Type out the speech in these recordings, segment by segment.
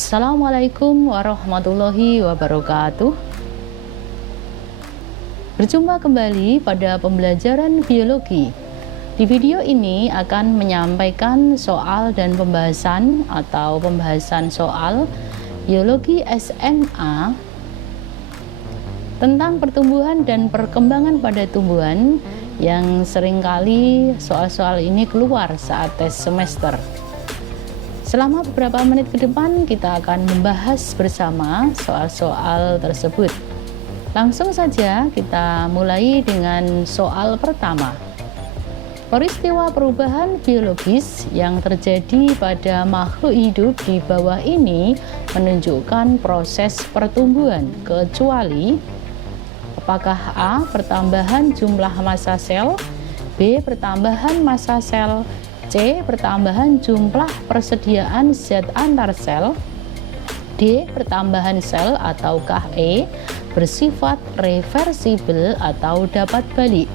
Assalamualaikum warahmatullahi wabarakatuh. Berjumpa kembali pada pembelajaran biologi. Di video ini akan menyampaikan soal dan pembahasan soal biologi SMA tentang pertumbuhan dan perkembangan pada tumbuhan yang seringkali soal-soal ini keluar saat tes semester. Selama beberapa menit ke depan kita akan membahas bersama soal-soal tersebut. Langsung saja kita mulai dengan soal pertama. Peristiwa perubahan biologis yang terjadi pada makhluk hidup di bawah ini menunjukkan proses pertumbuhan, kecuali apakah A. Pertambahan jumlah massa sel, B. Pertambahan massa sel, C. Pertambahan jumlah persediaan zat antar sel, D. Pertambahan sel ataukah E. Bersifat reversibel atau dapat balik.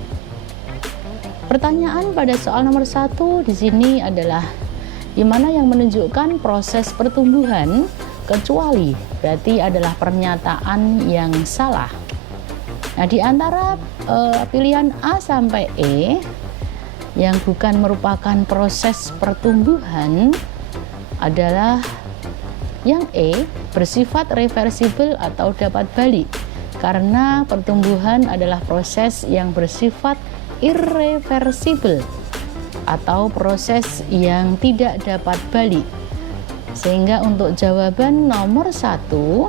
Pertanyaan pada soal nomor 1 di sini adalah di mana yang menunjukkan proses pertumbuhan, kecuali berarti adalah pernyataan yang salah. Nah, di antara pilihan A sampai E yang bukan merupakan proses pertumbuhan adalah yang E, bersifat reversibel atau dapat balik, karena pertumbuhan adalah proses yang bersifat irreversibel atau proses yang tidak dapat balik. Sehingga untuk jawaban nomor 1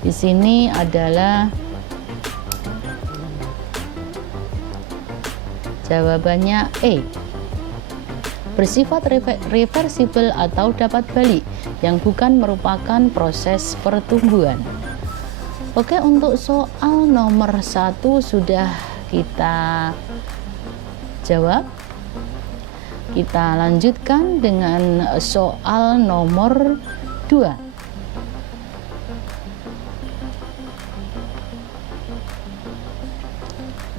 di sini adalah jawabannya E, bersifat reversibel atau dapat balik yang bukan merupakan proses pertumbuhan. Oke, untuk soal nomor 1 sudah kita jawab. Kita lanjutkan dengan soal nomor 2.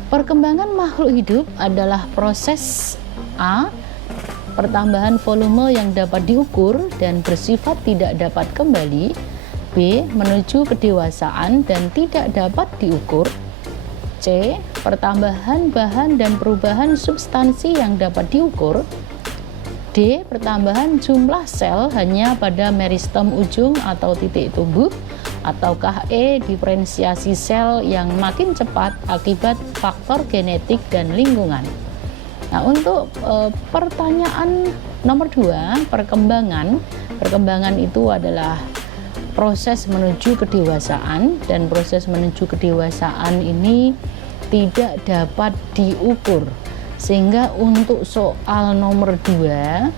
Perkembangan makhluk hidup adalah proses A. Pertambahan volume yang dapat diukur dan bersifat tidak dapat kembali, B. Menuju kedewasaan dan tidak dapat diukur, C. Pertambahan bahan dan perubahan substansi yang dapat diukur, D. Pertambahan jumlah sel hanya pada meristem ujung atau titik tumbuh, ataukah E. Diferensiasi sel yang makin cepat akibat faktor genetik dan lingkungan. Nah, untuk pertanyaan nomor 2, perkembangan itu adalah proses menuju kedewasaan, dan proses menuju kedewasaan ini tidak dapat diukur. Sehingga untuk soal nomor 2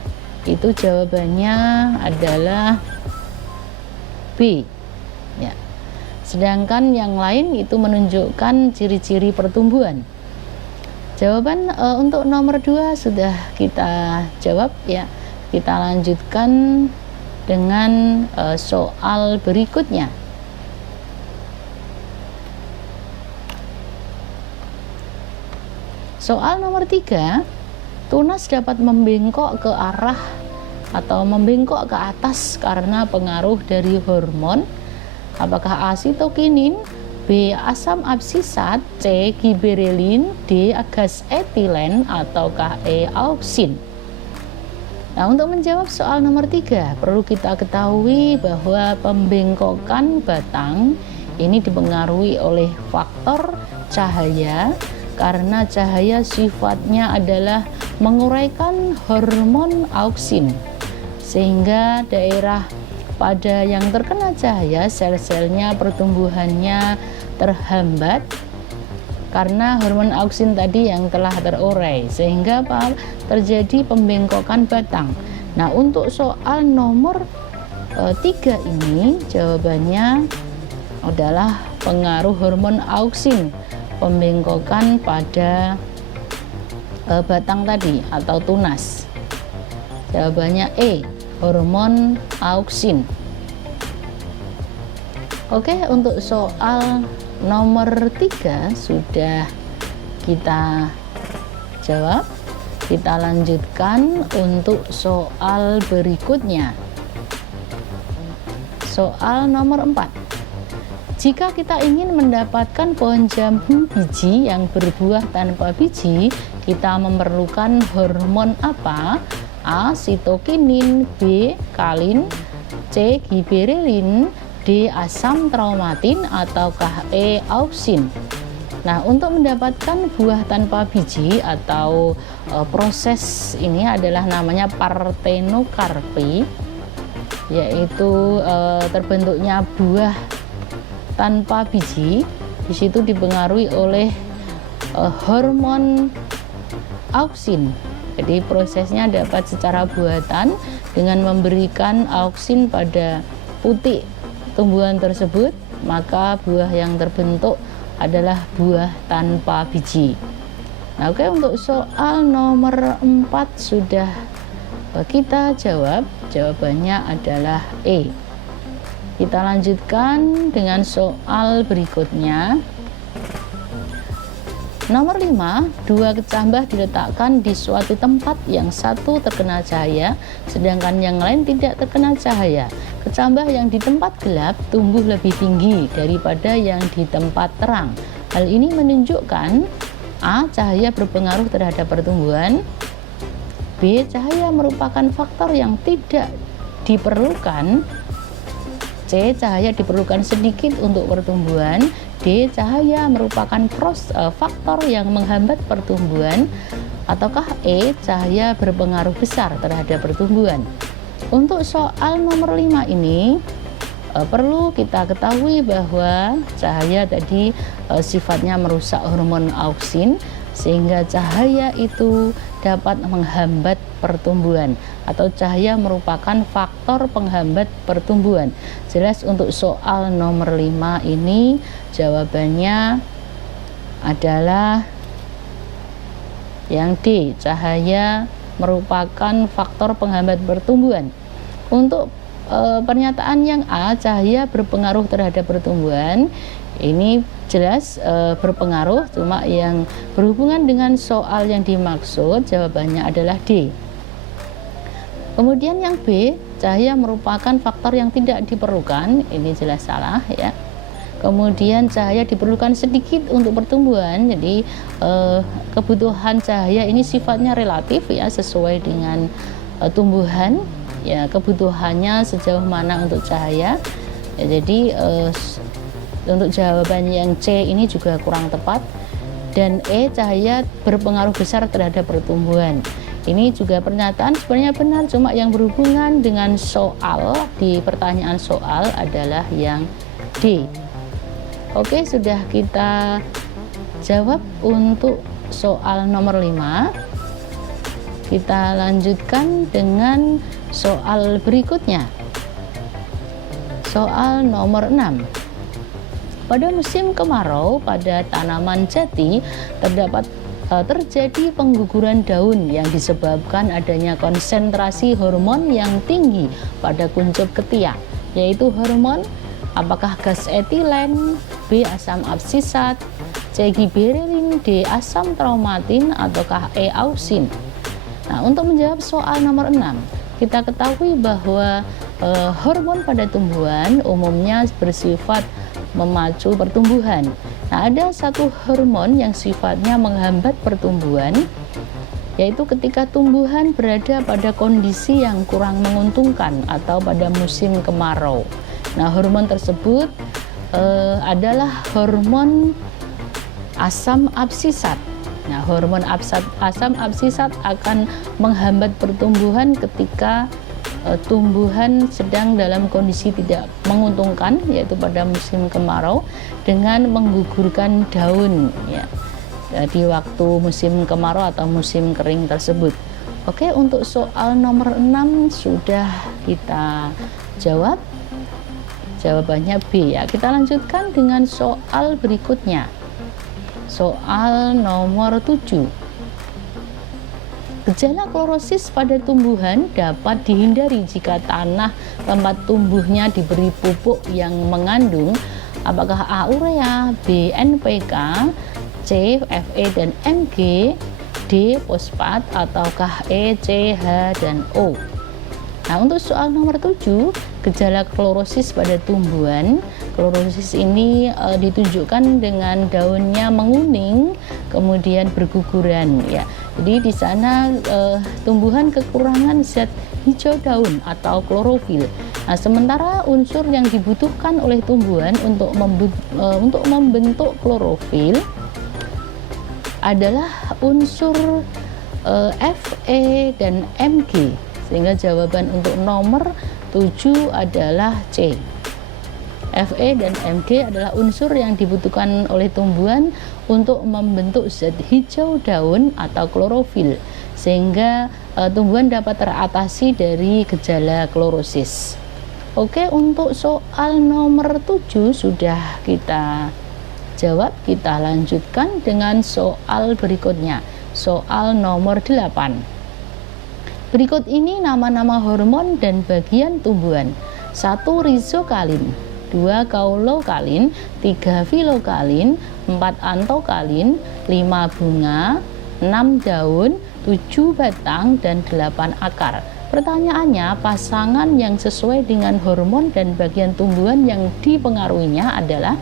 itu jawabannya adalah B. Ya. Sedangkan yang lain itu menunjukkan ciri-ciri pertumbuhan. Jawaban untuk nomor 2 sudah kita jawab ya. Kita lanjutkan dengan soal berikutnya. Soal nomor 3, tunas dapat membengkok ke arah atau membengkok ke atas karena pengaruh dari hormon. Apakah A. Sitokinin, B. Asam absisat, C. Giberelin, D. Gas etilen, ataukah E. auksin? Nah, untuk menjawab soal nomor 3 perlu kita ketahui bahwa pembengkokan batang ini dipengaruhi oleh faktor cahaya, karena cahaya sifatnya adalah menguraikan hormon auksin, sehingga daerah pada yang terkena cahaya sel-selnya pertumbuhannya terhambat karena hormon auksin tadi yang telah terurai, sehingga terjadi pembengkokan batang. Nah, untuk soal nomor 3 ini jawabannya adalah pengaruh hormon auksin, pembengkokan pada batang tadi atau tunas. Jawabannya E, hormon auksin. Oke, untuk soal nomor 3 sudah kita jawab. Kita lanjutkan untuk soal berikutnya. Soal nomor 4. Jika kita ingin mendapatkan pohon jambu biji yang berbuah tanpa biji, kita memerlukan hormon apa? A. Sitokinin, B. Kalin, C. Giberelin, D. Asam traumatin, ataukah E. Auksin. Nah, untuk mendapatkan buah tanpa biji atau proses ini adalah namanya partenokarpi, yaitu terbentuknya buah tanpa biji. Di situ dipengaruhi oleh hormon auksin. Jadi prosesnya dapat secara buatan dengan memberikan auksin pada putik tumbuhan tersebut, maka buah yang terbentuk adalah buah tanpa biji. Nah, oke, untuk soal nomor 4 sudah kita jawab. Jawabannya adalah E. Kita lanjutkan dengan soal berikutnya. Nomor 5, dua kecambah diletakkan di suatu tempat yang satu terkena cahaya, sedangkan yang lain tidak terkena cahaya. Kecambah yang di tempat gelap tumbuh lebih tinggi daripada yang di tempat terang. Hal ini menunjukkan A. Cahaya berpengaruh terhadap pertumbuhan, B. Cahaya merupakan faktor yang tidak diperlukan, C. Cahaya diperlukan sedikit untuk pertumbuhan, D. Cahaya merupakan faktor yang menghambat pertumbuhan, ataukah E. Cahaya berpengaruh besar terhadap pertumbuhan. Untuk soal nomor 5 ini perlu kita ketahui bahwa cahaya tadi sifatnya merusak hormon auksin, sehingga cahaya itu dapat menghambat pertumbuhan, atau cahaya merupakan faktor penghambat pertumbuhan. Jelas untuk soal nomor 5 ini jawabannya adalah yang D. Cahaya merupakan faktor penghambat pertumbuhan. Untuk pernyataan yang A, cahaya berpengaruh terhadap pertumbuhan, ini jelas berpengaruh, cuma yang berhubungan dengan soal yang dimaksud jawabannya adalah D. Kemudian yang B, cahaya merupakan faktor yang tidak diperlukan, ini jelas salah ya. Kemudian cahaya diperlukan sedikit untuk pertumbuhan, jadi kebutuhan cahaya ini sifatnya relatif ya, sesuai dengan tumbuhan ya, kebutuhannya sejauh mana untuk cahaya ya. Jadi untuk jawaban yang C ini juga kurang tepat, dan E, cahaya berpengaruh besar terhadap pertumbuhan. Ini juga pernyataan sebenarnya benar, cuma yang berhubungan dengan soal di pertanyaan soal adalah yang D. Oke, sudah kita jawab untuk soal nomor 5. Kita lanjutkan dengan soal berikutnya. Soal nomor 6. Pada musim kemarau, pada tanaman jati terjadi pengguguran daun yang disebabkan adanya konsentrasi hormon yang tinggi pada kuncup ketiak, yaitu hormon apakah gas etilen, B. asam absisat, C. giberelin, D. asam traumatin, ataukah E. auksin. Nah, untuk menjawab soal nomor 6, kita ketahui bahwa hormon pada tumbuhan umumnya bersifat memacu pertumbuhan. Nah, ada satu hormon yang sifatnya menghambat pertumbuhan, yaitu ketika tumbuhan berada pada kondisi yang kurang menguntungkan atau pada musim kemarau. Nah, hormon tersebut adalah hormon asam absisat. Nah, hormon asam absisat akan menghambat pertumbuhan ketika tumbuhan sedang dalam kondisi tidak menguntungkan, yaitu pada musim kemarau, dengan menggugurkan daun ya, di waktu musim kemarau atau musim kering tersebut. Oke, untuk soal nomor 6 sudah kita jawab. Jawabannya B ya. Kita lanjutkan dengan soal berikutnya. Soal nomor 7. Gejala klorosis pada tumbuhan dapat dihindari jika tanah tempat tumbuhnya diberi pupuk yang mengandung apakah A. urea, B. NPK, C. Fe dan Mg, D. fosfat, ataukah E. C, H, dan O. Nah, untuk soal nomor 7, gejala klorosis pada tumbuhan. Klorosis ini ditunjukkan dengan daunnya menguning, kemudian berguguran ya. Jadi di sana tumbuhan kekurangan zat hijau daun atau klorofil. Nah, sementara unsur yang dibutuhkan oleh tumbuhan untuk membentuk klorofil adalah unsur Fe dan Mg, sehingga jawaban untuk nomor 7 adalah C. Fe dan Mg adalah unsur yang dibutuhkan oleh tumbuhan untuk membentuk zat hijau daun atau klorofil, sehingga tumbuhan dapat teratasi dari gejala klorosis. Oke, untuk soal nomor 7 sudah kita jawab. Kita lanjutkan dengan soal berikutnya, soal nomor 8. Berikut ini nama-nama hormon dan bagian tumbuhan. 1. Rizokalin, 2. Kaulokalin, 3. Filokalin, 4. Antokalin, 5. Bunga, 6. Daun, 7. Batang, dan 8. Akar. Pertanyaannya, pasangan yang sesuai dengan hormon dan bagian tumbuhan yang dipengaruhinya adalah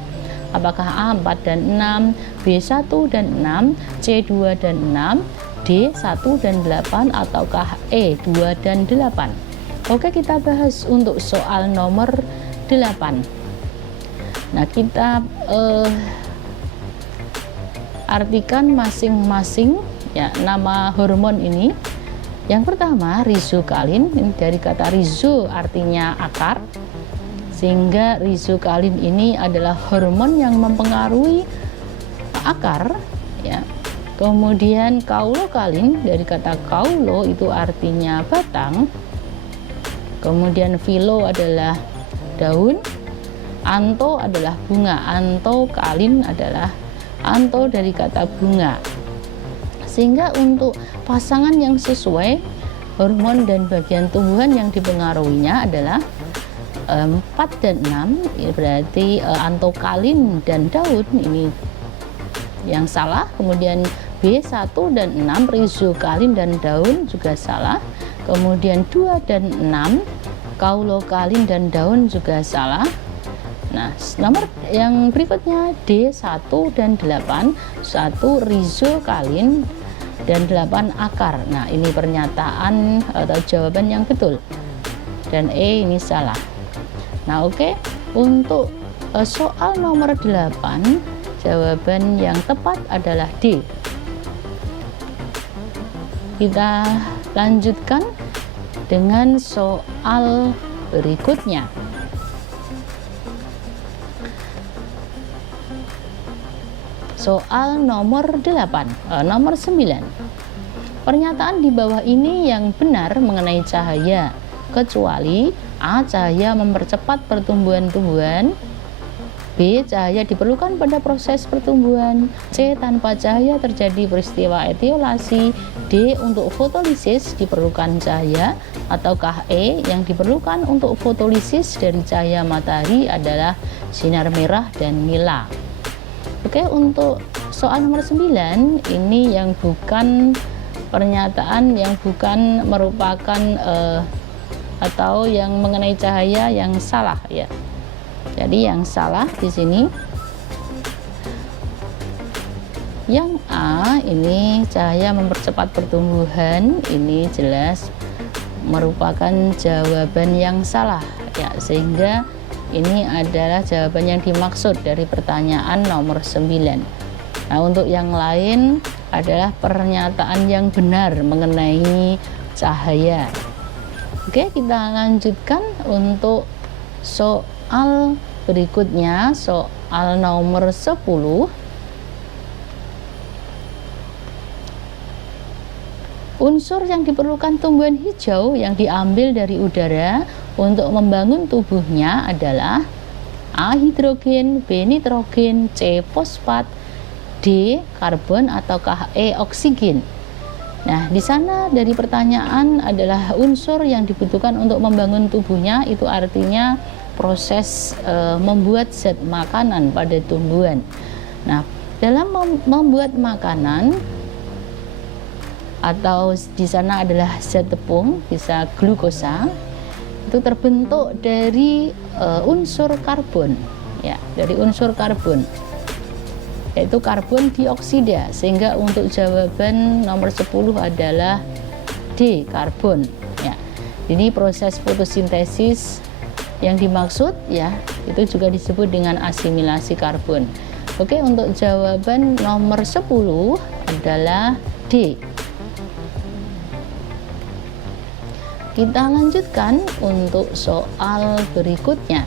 apakah A 4 dan 6, B 1 dan 6, C 2 dan 6, D 1 dan 8, ataukah E 2 dan 8? Oke, kita bahas untuk soal nomor 8. Nah, kita artikan masing-masing ya nama hormon ini. Yang pertama, rizokalin, ini dari kata rizo artinya akar, sehingga rizokalin ini adalah hormon yang mempengaruhi akar ya. Kemudian kaulokalin dari kata kaulo, itu artinya batang. Kemudian filo adalah daun, anto adalah bunga, antokalin adalah anto dari kata bunga. Sehingga untuk pasangan yang sesuai hormon dan bagian tumbuhan yang dipengaruhinya adalah 4 dan 6, ya berarti antokalin dan daun ini yang salah. Kemudian B 1 dan 6, rizokalin dan daun juga salah. Kemudian 2 dan 6, kaulokalin dan daun juga salah. Nah, nomor yang berikutnya D 1 dan 8, 1 rizokalin dan 8 akar. Nah, ini pernyataan atau jawaban yang betul, dan E ini salah. Nah, oke, untuk soal nomor 8, jawaban yang tepat adalah D. Kita lanjutkan dengan soal berikutnya. Soal nomor 8, nomor 9. Pernyataan di bawah ini yang benar mengenai cahaya, kecuali A. Cahaya mempercepat pertumbuhan tumbuhan, B. Cahaya diperlukan pada proses pertumbuhan, C. Tanpa cahaya terjadi peristiwa etiolasi, D. Untuk fotolisis diperlukan cahaya, ataukah E. Yang diperlukan untuk fotolisis dari cahaya matahari adalah sinar merah dan nila. Oke, untuk soal nomor 9 ini yang bukan pernyataan, yang bukan merupakan atau yang mengenai cahaya yang salah ya. Jadi yang salah di sini yang A, ini cahaya mempercepat pertumbuhan, ini jelas merupakan jawaban yang salah ya, sehingga ini adalah jawaban yang dimaksud dari pertanyaan nomor 9. Nah, untuk yang lain adalah pernyataan yang benar mengenai cahaya. Oke, kita lanjutkan untuk soal berikutnya, soal nomor 10. Unsur yang diperlukan tumbuhan hijau yang diambil dari udara untuk membangun tubuhnya adalah A. Hidrogen, B. Nitrogen, C. Fosfat, D. Karbon, ataukah E. Oksigen. Nah, di sana dari pertanyaan adalah unsur yang dibutuhkan untuk membangun tubuhnya, itu artinya proses membuat zat makanan pada tumbuhan. Nah, dalam membuat makanan atau di sana adalah zat tepung, bisa glukosa. itu terbentuk dari unsur karbon, ya, dari unsur karbon, yaitu karbon dioksida. Sehingga untuk jawaban nomor 10 adalah D, karbon, ya. Jadi proses fotosintesis yang dimaksud, ya, itu juga disebut dengan asimilasi karbon. Oke, untuk jawaban nomor 10 adalah D. Kita lanjutkan untuk soal berikutnya.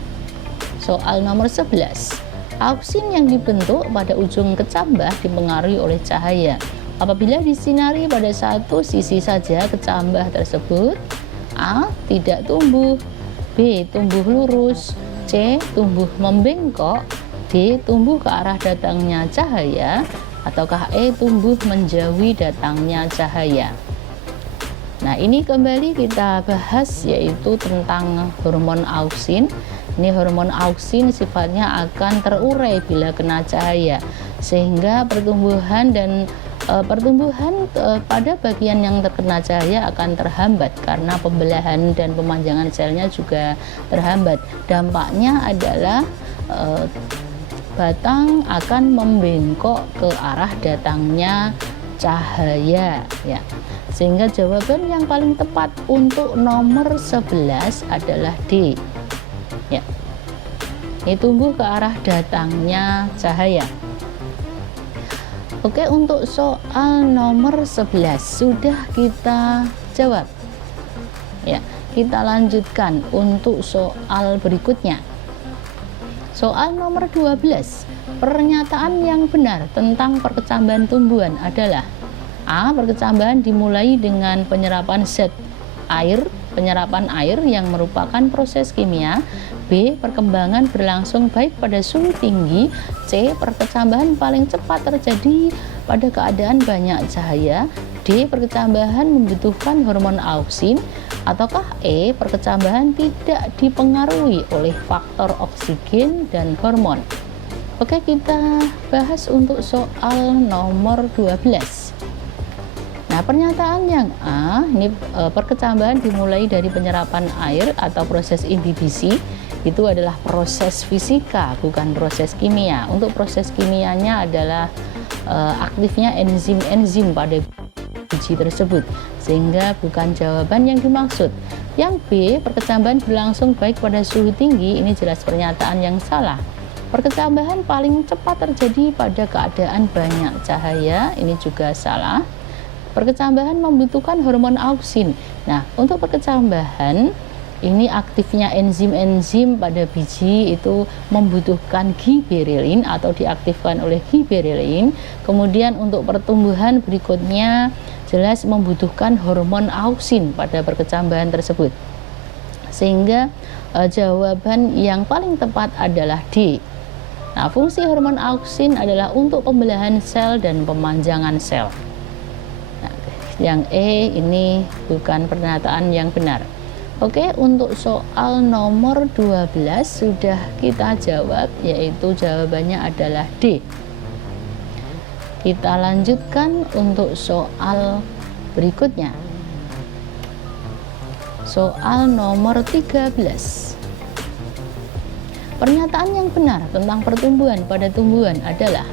Soal nomor 11. Auksin yang dibentuk pada ujung kecambah dipengaruhi oleh cahaya. Apabila disinari pada satu sisi saja kecambah tersebut, A. tidak tumbuh, B. tumbuh lurus, C. tumbuh membengkok, D. tumbuh ke arah datangnya cahaya, ataukah E. tumbuh menjauhi datangnya cahaya. Nah, ini kembali kita bahas, yaitu tentang hormon auksin. Ini hormon auksin sifatnya akan terurai bila kena cahaya, sehingga pertumbuhan pada bagian yang terkena cahaya akan terhambat karena pembelahan dan pemanjangan selnya juga terhambat. Dampaknya adalah batang akan membengkok ke arah datangnya cahaya, ya. Sehingga jawaban yang paling tepat untuk nomor 11 adalah D, ya. Ini tumbuh ke arah datangnya cahaya. Oke, untuk soal nomor 11 sudah kita jawab, ya. Kita lanjutkan untuk soal berikutnya. Soal nomor 12. Pernyataan yang benar tentang perkecambahan tumbuhan adalah: A. Perkecambahan dimulai dengan penyerapan zat air, penyerapan air yang merupakan proses kimia. B. Perkembangan berlangsung baik pada suhu tinggi. C. Perkecambahan paling cepat terjadi pada keadaan banyak cahaya. D. Perkecambahan membutuhkan hormon auksin. Ataukah E. Perkecambahan tidak dipengaruhi oleh faktor oksigen dan hormon. Oke, kita bahas untuk soal nomor 12. Nah, pernyataan yang A, ini perkecambahan dimulai dari penyerapan air atau proses inhibisi. Itu adalah proses fisika, bukan proses kimia. Untuk proses kimianya adalah aktifnya enzim-enzim pada biji tersebut, sehingga bukan jawaban yang dimaksud. Yang B, perkecambahan berlangsung baik pada suhu tinggi. Ini jelas pernyataan yang salah. Perkecambahan paling cepat terjadi pada keadaan banyak cahaya. Ini juga salah. Perkecambahan membutuhkan hormon auksin. Nah, untuk perkecambahan ini aktifnya enzim-enzim pada biji itu membutuhkan giberelin atau diaktifkan oleh giberelin. Kemudian untuk pertumbuhan berikutnya jelas membutuhkan hormon auksin pada perkecambahan tersebut. Sehingga jawaban yang paling tepat adalah D. Nah, fungsi hormon auksin adalah untuk pembelahan sel dan pemanjangan sel. Nah, yang E ini bukan pernyataan yang benar. Oke, untuk soal nomor 12 sudah kita jawab, yaitu jawabannya adalah D. Kita lanjutkan untuk soal berikutnya. Soal nomor 13. Pernyataan yang benar tentang pertumbuhan pada tumbuhan adalah: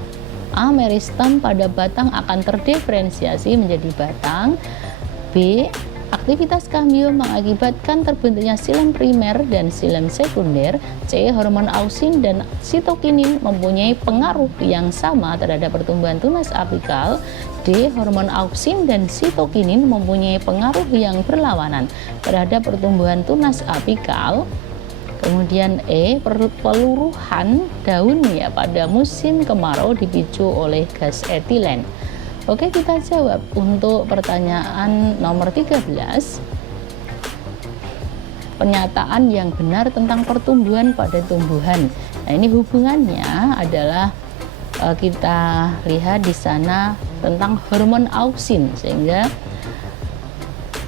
A. Meristem pada batang akan terdiferensiasi menjadi batang. B. Aktivitas kambium mengakibatkan terbentuknya xilem primer dan xilem sekunder. C. Hormon auksin dan sitokinin mempunyai pengaruh yang sama terhadap pertumbuhan tunas apikal. D. Hormon auksin dan sitokinin mempunyai pengaruh yang berlawanan terhadap pertumbuhan tunas apikal. Kemudian E. Peluruhan daun ya pada musim kemarau dipicu oleh gas etilen. Oke, kita jawab untuk pertanyaan nomor 13. Pernyataan yang benar tentang pertumbuhan pada tumbuhan. Nah, ini hubungannya adalah kita lihat di sana tentang hormon auksin, sehingga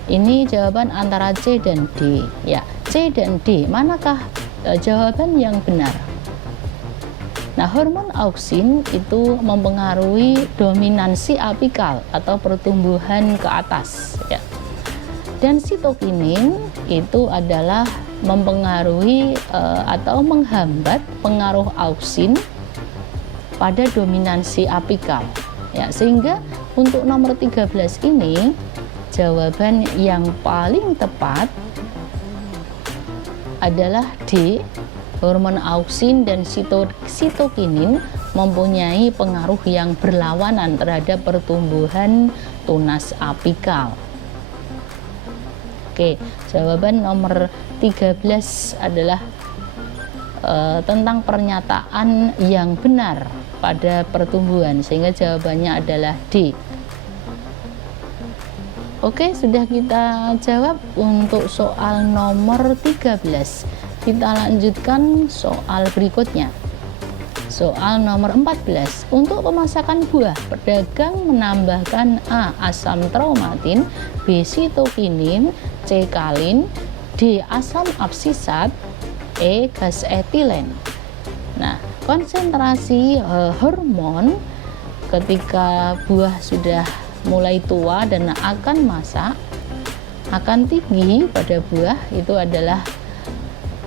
ini jawaban antara C dan D. Ya, C dan D. Manakah jawaban yang benar? Nah, hormon auksin itu mempengaruhi dominansi apikal atau pertumbuhan ke atas, ya. Dan sitokinin itu adalah mempengaruhi atau menghambat pengaruh auksin pada dominansi apikal. Ya, sehingga untuk nomor 13 ini jawaban yang paling tepat adalah D. Hormon auksin dan sitokinin mempunyai pengaruh yang berlawanan terhadap pertumbuhan tunas apikal. Oke, jawaban nomor 13 adalah tentang pernyataan yang benar pada pertumbuhan, sehingga jawabannya adalah D. Oke, sudah kita jawab untuk soal nomor 13. Kita lanjutkan soal berikutnya. Soal nomor 14. Untuk pemasakan buah, pedagang menambahkan A. asam traumatin, B. sitokinin, C. kalin, D. asam absisat, E. gas etilen. Nah, konsentrasi hormon ketika buah sudah mulai tua dan akan masak akan tinggi pada buah itu adalah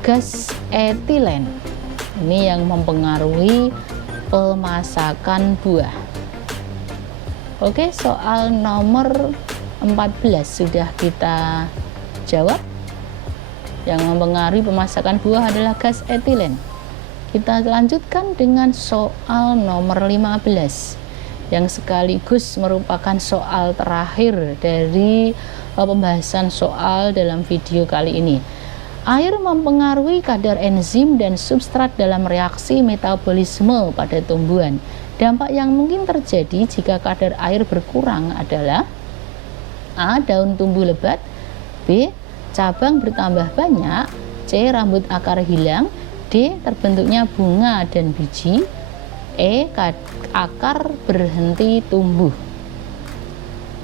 gas etilen. Ini yang mempengaruhi pemasakan buah. Oke, soal nomor 14 sudah kita jawab. Yang mempengaruhi pemasakan buah adalah gas etilen. Kita lanjutkan dengan soal nomor 15 yang sekaligus merupakan soal terakhir dari pembahasan soal dalam video kali ini. Air mempengaruhi kadar enzim dan substrat dalam reaksi metabolisme pada tumbuhan. Dampak yang mungkin terjadi jika kadar air berkurang adalah A. daun tumbuh lebat, B. cabang bertambah banyak, C. rambut akar hilang, D. terbentuknya bunga dan biji, E. akar berhenti tumbuh.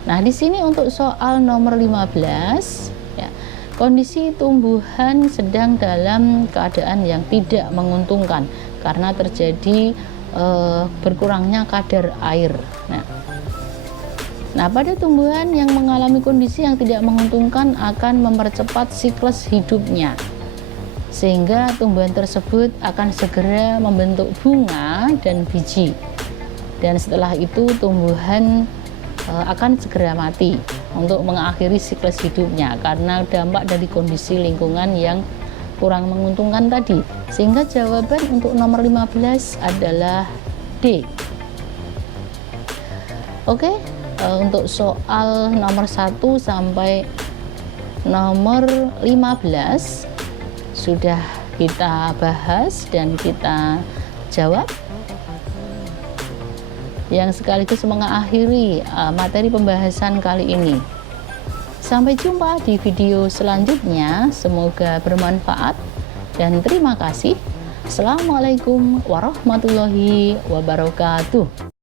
Nah, di sini untuk soal nomor 15 ya, kondisi tumbuhan sedang dalam keadaan yang tidak menguntungkan karena terjadi berkurangnya kadar air. Nah, pada tumbuhan yang mengalami kondisi yang tidak menguntungkan akan mempercepat siklus hidupnya, sehingga tumbuhan tersebut akan segera membentuk bunga dan biji, dan setelah itu tumbuhan akan segera mati untuk mengakhiri siklus hidupnya karena dampak dari kondisi lingkungan yang kurang menguntungkan tadi. Sehingga jawaban untuk nomor 15 adalah D. Oke, untuk soal nomor 1 sampai nomor 15 sudah kita bahas dan kita jawab, yang sekaligus mengakhiri materi pembahasan kali ini. Sampai jumpa di video selanjutnya, semoga bermanfaat dan terima kasih. Assalamualaikum warahmatullahi wabarakatuh.